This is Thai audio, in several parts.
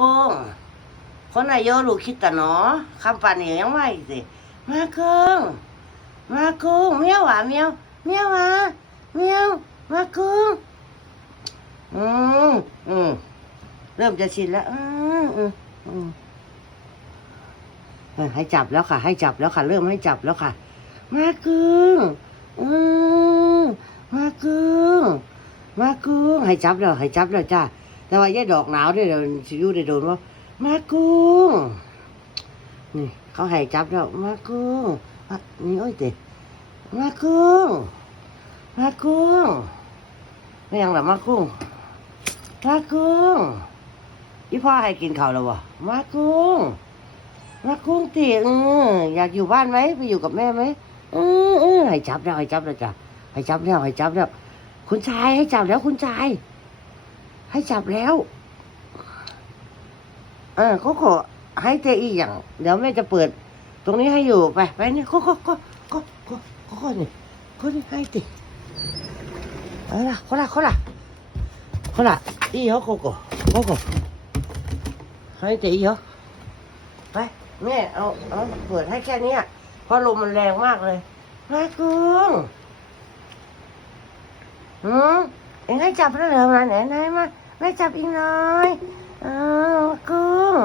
กุ้งคนนายโยลูกคิดแต่หนอคำป่านนี้ยังไม่สิมากุ้งมากุ้งเมียวหวะเมียวเมียวหวะเมียวมากุ้งอืมอืมเริ่มจะชินแล้วอืมอืมอืมให้จับแล้วค่ะ ให้จับแล้วค่ะ เริ่มให้จับแล้วค่ะ มากุ้งอืมมากุ้งมากุ้งให้จับแล้วให้จับแล้วจ้า แต่ว่าย่าดอกหนาวได้เดี๋ยวสิอยูได้โดนว่า มากุ้งนี่เขาให้จับแล้วมากุ้งนี่โอ้ยเด็มากุ้งมากุ้งไม่ยังหรอมากุ้งมากุ้งอีพ่อให้กินข้าวแล้ววะมากุ้งมากุ้งตีเอออยากอยู่บ้านไหมไปอยู่กับแม่ไหมเออเออให้จับแล้วให้จับแล้วจ้ะให้จับแล้วให้จับแล้วคุณชายให้จับแล้วคุณชาย ให้จับแล้ว เออเขาขอให้เจอีกอย่าง เดี๋ยวแม่จะเปิด ตรงนี้ให้อยู่ไปไปนี่ก็ก็ก็ก็ก็ก็ก็นี่ก็นี่ให้ติเอาละคนละคนละคนละอีเหรอโกโก้โกโก้ให้เจอีเหรอไปแม่เอาเอาเปิดให้แค่นี้เพราะลมมันแรงมากเลยมากุ้งอืมเอ็งให้จับแล้วเหรอมาไหนไหนมา ไม่จับอีกหน่อยอ้าวกุ้ง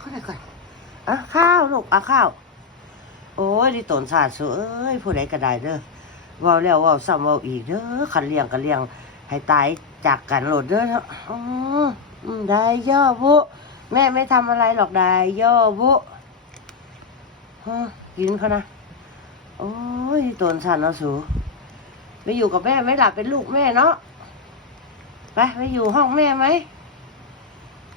ข้าวไหนก่อนอะข้าวลูกอะข้าว โอ้ยดิตนสาดสูเอ้ยผู้ใดก็ได้เด้อเว่าแล้วเว่าซ้ำเว่าอีกเด้อขันเลี้ยงก็เลี้ยง ให้ตายจากกันโหลดเด้อเนาะอ๋ออืมได้ย่อบุแม่ไม่ทำอะไรหรอกได้ย่อบุฮะกินเขานะ โอ้ยดิตนสาดเนาะสูไปอยู่กับแม่ไหมล่ะเป็นลูกแม่เนาะ ไปไปอยู่ห้องแม่ไหม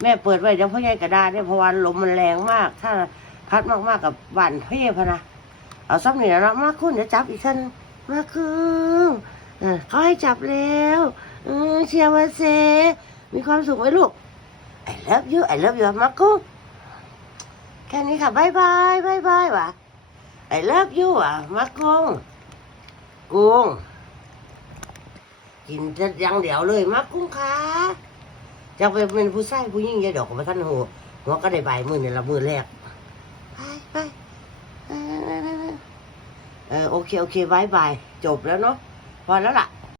แม่เปิดไว้เดี๋ยวพ่อใหญ่กระดาษเนี่ยเพราะว่าลมมันแรงมาก ถ้าพัดมากๆกับหวานเพ่พนะเอาซับเหนียวนะมาคุณเดี๋ยวจับอีกท่านมาคือเออเขาให้จับแล้วเชียร์มาเซ มีความสุขไหมลูกไอเลิฟยูไอเลิฟยูมาคุแค่นี้ค่ะบายบายบายบายวะไอเลิฟยูอะมากุ้งกุ้ง กินจะยังเดี๋ยวเลยมากุ้งขาจะไปเป็นผู้ชายผู้หญิงยายดอกมาท่านหัวหัวก็ได้ใบมือเนี่ยละมือแรกไปไปเออโอเคโอเคบายบายจบแล้วเนาะพอแล้วล่ะ